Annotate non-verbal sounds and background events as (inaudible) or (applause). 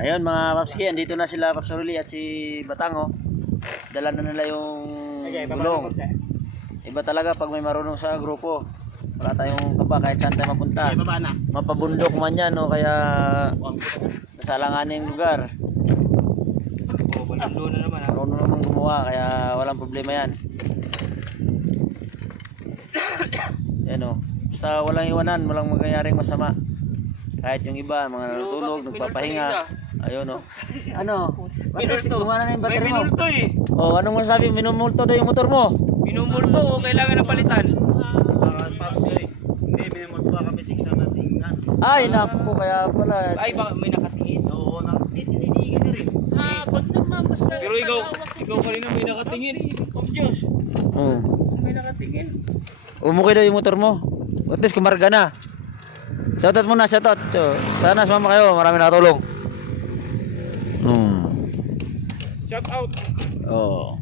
Ayun mga Papski, andito na sila Paps Ruli at si Batango. Dala na nila yung gulong. Iba talaga pag may marunong sa grupo. Wala tayong kaba kahit saan tayo mapunta. Mapabundok man yan o kaya sa langaning lugar. Oh, ha. Marunong naman gumawa kaya walang problema yan. (coughs) Yan o. Basta walang iwanan, walang mangyayaring masama. Kahit yung iba, mga natutulog, nagpapahinga. Ayun o. Ano? Bakit gumawa na yung May battery mo? minulto eh. Oh, anong masabi? Minumulto daw yung motor mo? Minumulto o kailangan na palitan. Hindi, minimulto pa kami chicks naman tingnan. Ay, naku po, kaya pala. Ay, baka may nakatingin. Oo, nakatitinidigan na rin. Pero ikaw, ikaw kanina may nakatingin. Pops Diyos, Oh. may nakatingin. Umukay daw yung motor mo. At least kumarga na. Shoutout muna, shoutout. So, sana sumama kayo, marami nakatulong. Hmm. Shout out. Oh.